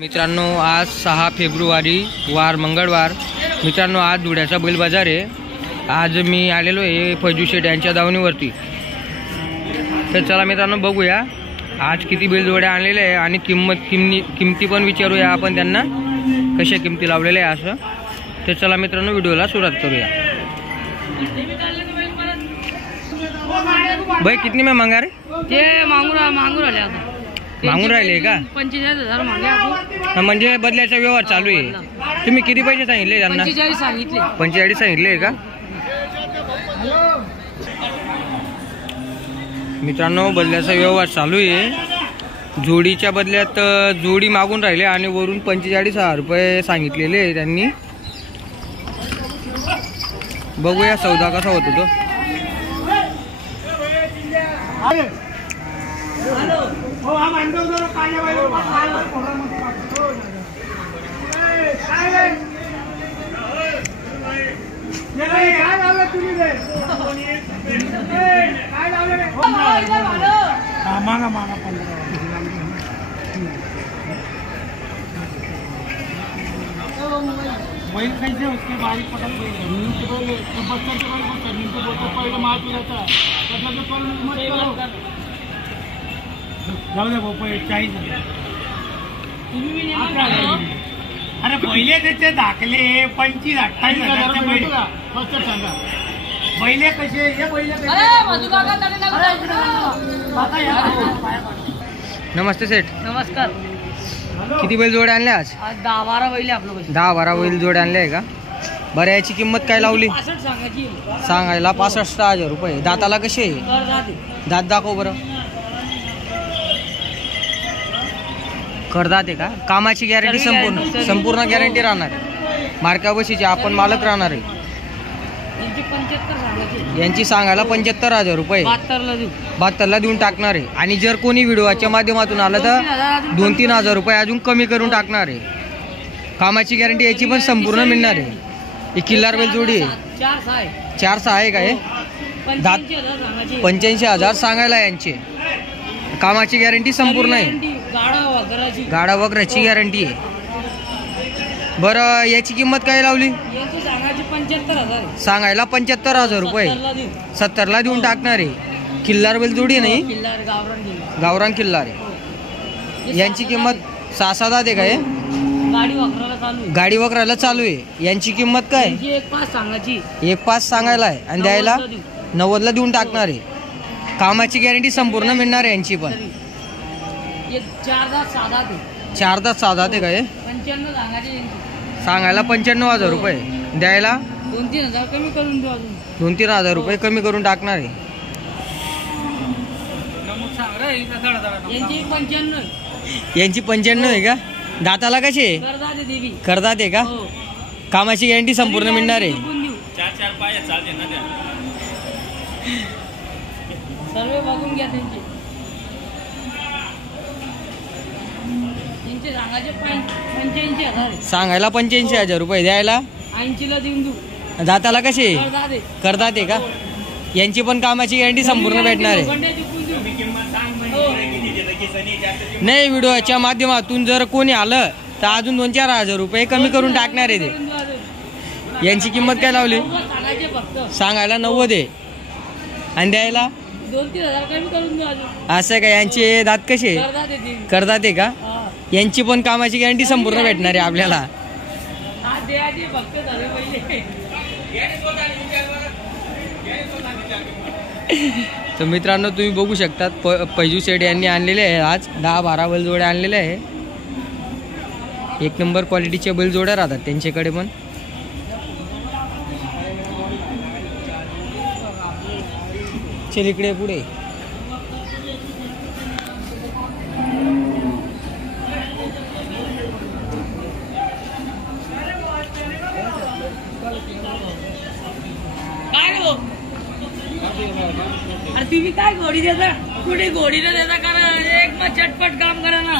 मित्रांनो, आज 6 फेब्रुवारी वार मंगळवार। मित्रांनो, आज धुळ्याचा बैल बाजार आहे। आज मी आलेलो आहे फैजू शेठ यांच्या दावणीवरती। तर चला मित्रांनो, बघूया आज किती बैल जोड्या आणलेले आहे आणि किमती पण विचारूया आपण त्यांना, कशा किमती लावलेल्या आहे असं। तर चला मित्रांनो, व्हिडिओला सुरुवात करूया। भाई कितनी में मांगा रे? ते मागून राहिले आता, मागून राहिले का? 45,000 मागे। म्हणजे बदल्याचा व्यवहार चालू आहे। तुम्ही किती पैसे सांगितले त्यांना? 45 सांगितले। 45 सांगितले का? मित्रांनो, बदल्याचा व्यवहार चालू आहे। जोडीच्या बदल्यात जोडी मागून राहिले आणि वरून 45,000 रुपये सांगितलेले आहे त्यांनी। बघूया सौदा कसा होतो तो। बैल कैसे उसके बारीक पटक पहले मार पिलाता जाऊ दे भाऊ, 40,000। अरे पहिले त्याचे दाखले 25-28,000 बैले कसे हे बैले नमस्ते सेठ। नमस्कार। किती बैल जोड्या आणल्या आज? 10-12 बैल आपलं पैसे। 10-12 बैल जोड्या आणल्या आहे का? बरं, याची किंमत काय लावली? 65 सांगायची। सांगायला 65,000 रुपये। दाताला कसे आहे? दात दाखव बरं। करदात आहे का? कामाची गॅरंटी संपूर्ण गॅरंटी राहणार आहे। मार्का बशीची आपण मालक राहणार आहे। यांची सांगायला 75,000 रुपये। 72ला देऊन टाकणार आहे। आणि जर कोणी व्हिडिओच्या माध्यमातून आलं तर 2-3 रुपये अजून कमी करून टाकणार आहे। कामाची गॅरंटी याची पण संपूर्ण मिळणार आहे। ही किल्लार बैल जोडी आहे। 4-6 आहे का हे? दात 85,000 सांगायला यांचे। कामाची गॅरंटी संपूर्ण आहे। गाडा वगैरेची गॅरंटी आहे। बरं, याची किंमत काय लावली? सांगायला 75,000 रुपये। 70ला देऊन टाकणार आहे। किल्लार बैल जोडी नाही, गावरान किल्लार आहे। यांची किंमत 6-7 आहे का हे? गाडी वगैरेला चालू आहे। यांची किंमत काय? 1.5 सांगायला आहे आणि द्यायला 90ला देऊन टाकणार आहे। कामाची गॅरंटी संपूर्ण मिळणार आहे यांची पण। 4 दात 6 दात आहे का हे? सांगायला 95,000 रुपये, द्यायला 2-3 कमी करून देऊ। 2-3 रुपये कमी करून टाकणार आहे। यांची 95 आहे का? दाताला कसे? करदात आहे का? कामाची गॅरंटी संपूर्ण मिळणार आहे। सर्व बघून घ्या सांगायला 85,000 रुपये, द्यायला 80ला देऊन देऊ। दाताला कसे? करदात आहे का? यांची पण कामाची गॅरंटी संपूर्ण भेटणार आहे। नाही, व्हिडिओच्या माध्यमातून जर कोणी आलं तर अजून 2-4 रुपये कमी करून टाकणार आहे ते। यांची किंमत काय लावली? सांगायला 90 आहे आणि द्यायला 2-3 कमी करून देऊ। असं आहे का? यांचे दात कसे? करदात आहे का? यांची पण कामाची गॅरंटी संपूर्ण भेटणार आहे आपल्याला। तर मित्रांनो, तुम्ही बघू शकतात फैजू शेठ यांनी आणलेले आहे आज 10-12 बैलजोड्या आणलेल्या आहे। 1 नंबर क्वालिटीच्या बैलजोड्या राहतात त्यांच्याकडे पण। चल इकडे पुढे। अरे तुम्ही काय घोडी देता? कुठे घोडीला देता? करा एक मग चटपट काम करा ना।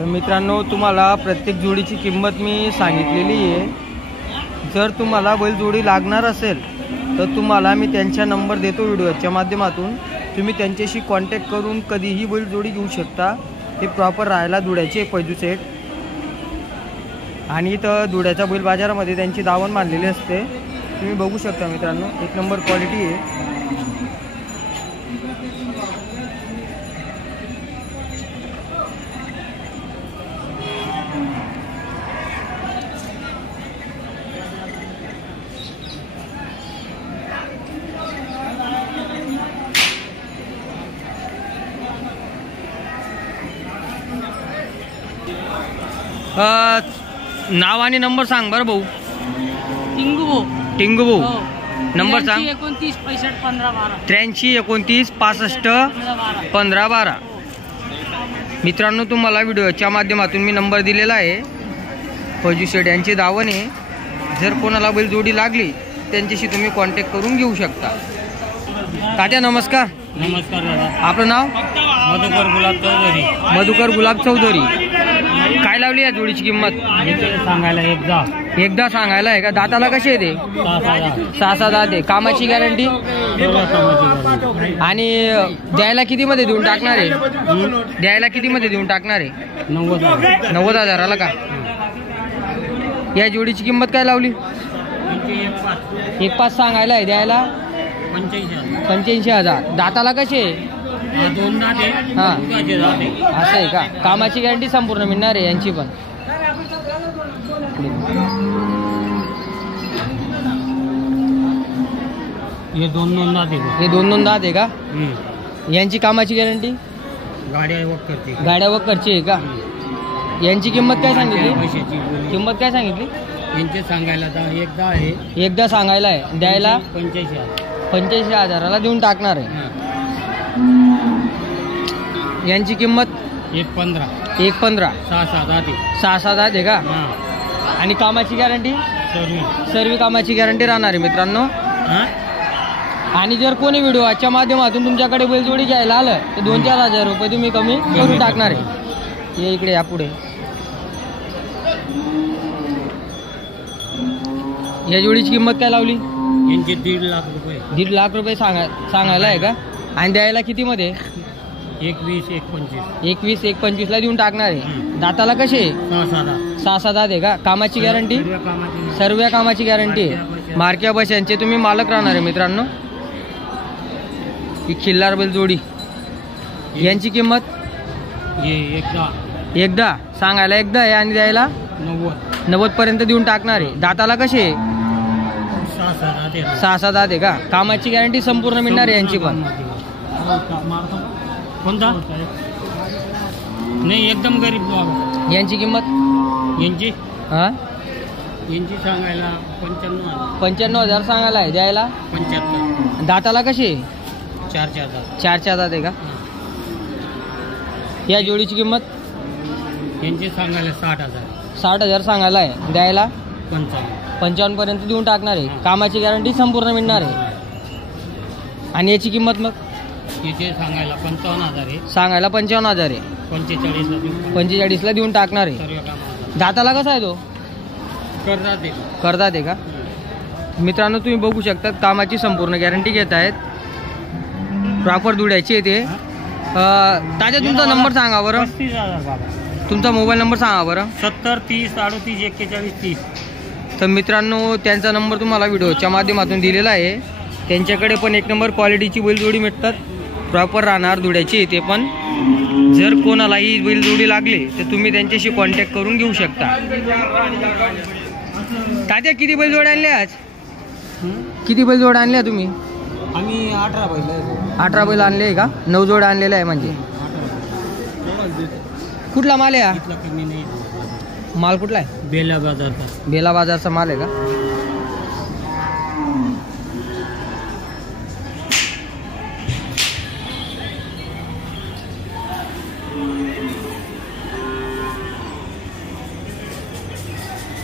तर मित्रांनो तुम्हाला प्रत्येक जोडीची किंमत मी सांगितलेली आहे. जर तुम्हाला बैलजोडी लागणार असेल तर तुम्हाला मी त्यांचा नंबर देतो व्हिडिओच्या माध्यमातून. तुम्ही त्यांच्याशी कॉन्टॅक्ट करून कधीही बैलजोडी घेऊ शकता. हे प्रॉपर राहायला धुळ्याचे पैजू सेट आणि इथं धुळ्याच्या बैल बाजारामध्ये त्यांची दावण मानलेली असते. तुम्ही बघू शकता मित्रांनो, एक नंबर क्वालिटी आहे. नाव आणि नंबर सांग बरं भाऊ. टिंगू भाऊ नंबर सांग. 29 65 15 12 83 29 65 15 12. मित्रांनो तुम्हाला व्हिडिओच्या माध्यमातून मी नंबर दिलेला आहे. फौजी शेठ यांची दावण आहे. जर कोणाला बैलजोडी लागली त्यांच्याशी तुम्ही कॉन्टॅक्ट करून घेऊ शकता. तात्या नमस्कार. नमस्कार दादा. आपलं नाव? मधुकर गुलाब चौधरी. मधुकर गुलाब चौधरी. काय लावली या जोडीची किंमत? सांगायला एकदा सांगायला आहे का? दाताला कसे येते? 6 दात आहे. कामाची गॅरंटी आणि द्यायला किती मध्ये देऊन टाकणार आहे? द्यायला किती मध्ये देऊन टाकणार आहे? 90,000 का? या जोडीची किंमत काय लावली? 1.5 सांगायला आहे. द्यायला 85,000. दाताला कसे? हां असं आहे का? कामाची गॅरंटी संपूर्ण मिळणार आहे यांची पण. हे 2 दात हे 2 दात आहे का? यांची कामाची गॅरंटी? गाड्या वक्करची आहे का? यांची किंमत काय सांगितली? किंमत काय सांगितली? यांचे सांगायला एकदा आहे. एकदा सांगायला आहे. द्यायला 85,000 देऊन टाकणार आहे. यांची किंमत 1.15. 1.15. 6 दात आहे का? आणि कामाची गॅरंटी? सर्व कामाची गॅरंटी राहणार आहे मित्रांनो. आणि जर कोणी व्हिडिओच्या माध्यमातून तुमच्याकडे बैलजोडी घ्यायला आलं तर 2-4 हजार रुपये तुम्ही कमी करून टाकणार आहे. ये इकडे या पुढे. या जोडीची किंमत काय लावली? यांचे 1.5 लाख रुपये. 1.5 लाख रुपये सांगायला आहे का? आणि द्यायला किती मध्ये? 21 25 ला देऊन टाकणार आहे. दाताला कसे? 6 दात आहे का? कामाची गॅरंटी? सर्व कामाची गॅरंटी आहे. मार्क्या बशांचे तुम्ही मालक राहणार आहे मित्रांनो. ही खिल्लार बैल जोडी. यांची किंमत? एकदा सांगायला एकदा आहे आणि द्यायला 90 पर्यंत देऊन टाकणार आहे. दाताला कसे? 6 दात आहे का? कामाची गॅरंटी संपूर्ण मिळणार आहे यांची पण. कोणता? नाही एकदम गरीब बाबा. यांची किंमत? यांची सांगायला 95,000 सांगायला आहे. द्यायला 75. दाताला कसे? 4 दात आहे का? या जोडीची किंमत? यांची सांगायला 60,000 सांगायला आहे. द्यायला 55 पर्यंत देऊन टाकणार आहे. कामाची गॅरंटी संपूर्ण मिळणार आहे. आणि याची किंमत मग? याचे सांगायला 55,000 आहे. सांगायला 55,000 आहे. 45 ला देऊन टाकणार आहे. दाताला कसा आहे तो? करदात आहे का? मित्रांनो तुम्ही बघू शकता कामाची संपूर्ण गॅरंटी घेत आहेत. प्रॉपर धुळ्याची येते. ताज्या तुमचा नंबर सांगा बरं. 35,000 बाबा. तुमचा मोबाईल नंबर सांगा बरं. 70 30 38 41 30. तर मित्रांनो त्यांचा नंबर तुम्हाला व्हिडिओच्या माध्यमातून दिलेला आहे. त्यांच्याकडे पण एक नंबर क्वालिटीची बैलजोडी मिळतात. प्रॉपर राहणार धुळ्याची. ते पण जर कोणालाही बैलजोडी लागली तर तुम्ही त्यांच्याशी कॉन्टॅक्ट करून घेऊ शकता. तात्या किती बैलजोड्या आणल्या आज? किती बैलजोड्या आणल्या तुम्ही? आम्ही 18 बैल. 18 बैल आणले का? 9 जोड्या आणलेल्या आहे म्हणजे. कुठला माल आहे हा? माल कुठला आहे? बेला बाजारचा माल आहे का?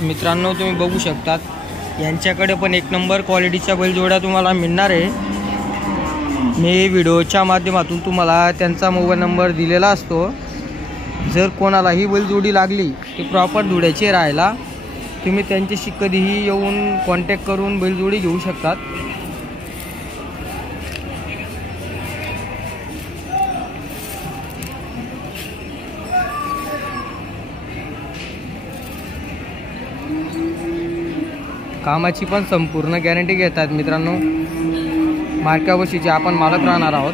मित्रांनो तुम्ही बघू शकतात यांच्याकडे पण एक नंबर क्वालिटीच्या बैलजोड्या तुम्हाला मिळणार आहे. मी व्हिडिओच्या माध्यमातून तुम्हाला त्यांचा मोबाईल नंबर दिलेला असतो. जर कोणाला ही बैलजोडी लागली ती प्रॉपर धुळ्याची राहायला, तुम्ही त्यांच्याशी कधीही येऊन कॉन्टॅक्ट करून बैलजोडी घेऊ शकतात. कामाची पण संपूर्ण गॅरंटी घेतात मित्रांनो. मार्काबशीचे आपण मालक राहणार आहोत.